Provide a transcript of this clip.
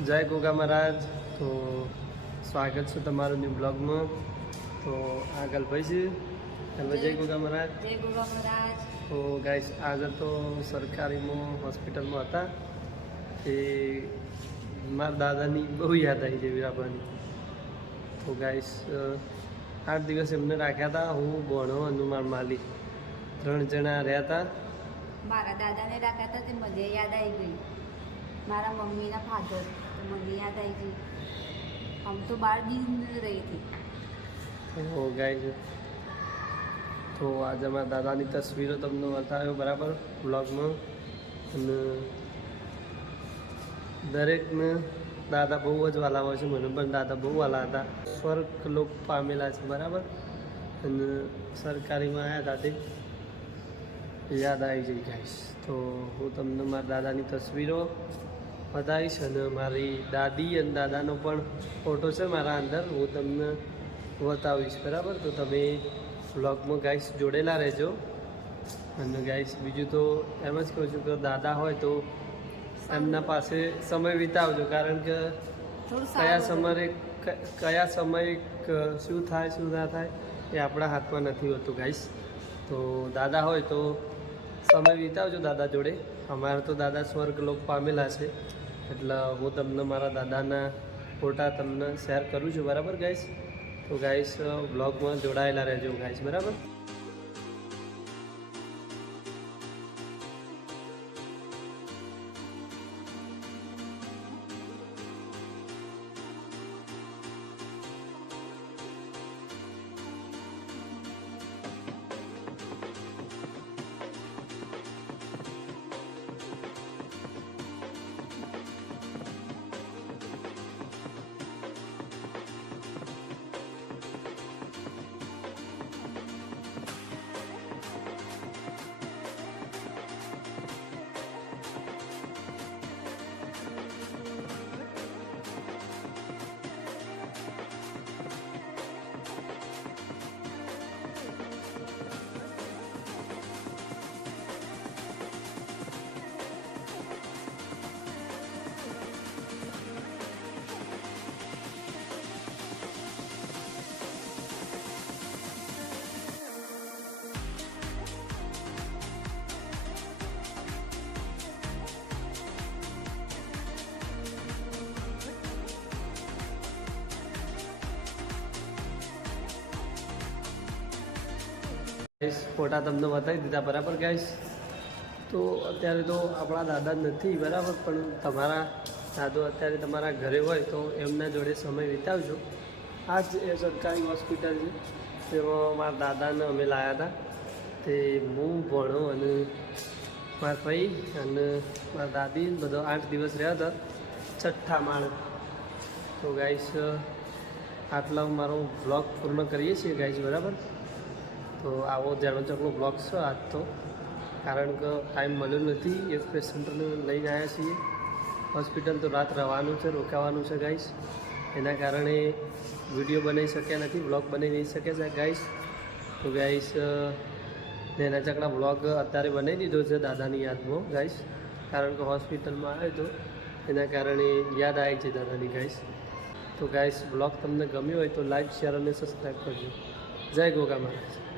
જય ગોગા મહારાજ. તો સ્વાગત છે તમારું ન્યૂ બ્લોગમાં તો આગળ ભાઈ છે ચાલો જય ગોગા મહારાજ. જય ગોગા મહારાજ. તો ગાઈસ આજે તો સરકારીમાં હોસ્પિટલમાં હતા. એ મારા દાદાની બહુ યાદ આવી છે વીરાબાની તો ગાઈસ આઠ દિવસ એમને રાખ્યા હતા. હું ભણો અને મારા માલી ત્રણ જણા રહ્યા હતા. મારા દાદાને રાખ્યા હતા તે મજા યાદ આવી ગઈ. મારા મમ્મીના ફાધર તો મને યાદ આવી ગઈ આમ તો બાર દિન રહી હતી. તો ગાઈસ તો આજે મારા દાદાની તસવીરો તમને બતાવ્યો, બરાબર બ્લોગમાં અને દરેકને દાદા બહુ જ વાલા હોય છે, મને પણ દાદા બહુ વાલા હતા. સ્વર્ગ લોક પામેલા છે, બરાબર? અને સરકારીમાં આવ્યા તે યાદ આવી જઈ ગાઈશ તો હું તમને મારા દાદાની તસવીરો બતાવીશ અને મારી દાદી અને દાદાનો પણ ફોટો છે મારા અંદર હું તમને બતાવીશ બરાબર? તો તમે બ્લોગમાં ગાઈસ જોડેલા રહેજો. અને ગાઈસ બીજું તો એમ જ કહું છું કે દાદા હોય તો એમના પાસે સમય વિતાવજો કારણ કે કયા સમયે કયા સમયે શું થાય શું ના થાય એ આપણા હાથમાં નથી હોતું ગાઈસ તો દાદા હોય તો સમય વિતાવજો દાદા જોડે. અમારા તો દાદા સ્વર્ગ લોક પામેલા છે. એટલે હું તમને મારા દાદાના ફોટા તમને શેર કરું છું. બરાબર ગાઈસ તો ગાઈસ બ્લોગમાં જોડાયેલા રહેજો ગાઈસ બરાબર? ગાઈસ ફોટા તમને બતાવી દીધા, બરાબર ગાઈસ તો અત્યારે તો આપણા દાદા નથી, બરાબર, પણ તમારા દાદો અત્યારે તમારા ઘરે હોય તો એમના જોડે સમય વિતાવજો. આ જ એ સરકારી હોસ્પિટલ છે, તેમાં મારા દાદાને અમે લાવ્યા હતા. તે હું, ભણો અને મારા ભાઈ અને મારા દાદી બધો આઠ દિવસ રહ્યા હતા, છઠ્ઠા માળ. તો ગાઈસ આટલા મારો બ્લોગ પૂર્ણ કરીએ છીએ ગાઈસ બરાબર? તો આવો જાણો ચકલો બ્લોગ છે આજ તો કારણ કે ટાઈમ મળ્યો નથી એક પેશન્ટને લઈને આવ્યા છીએ. હોસ્પિટલ તો રાત રહેવાનું છે, રોકાવાનું છે ગાઈસ એના કારણે વીડિયો બનાવી શક્યા નથી બ્લોગ બનાવી નહીં શકે છે ગાઈસ તો ગાઈસ નેના ચકડા બ્લોગ અત્યારે બનાવી દીધો છે દાદાની યાદમાં ગાઈસ કારણ કે હોસ્પિટલમાં આવ્યો તો, એના કારણે યાદ આવી છે દાદાની ગાઈસ તો ગાઈસ બ્લોગ તમને ગમ્યો હોય તો લાઈક શેર અને સબસ્ક્રાઈબ કરજો. જય ગોગા મહારાજ.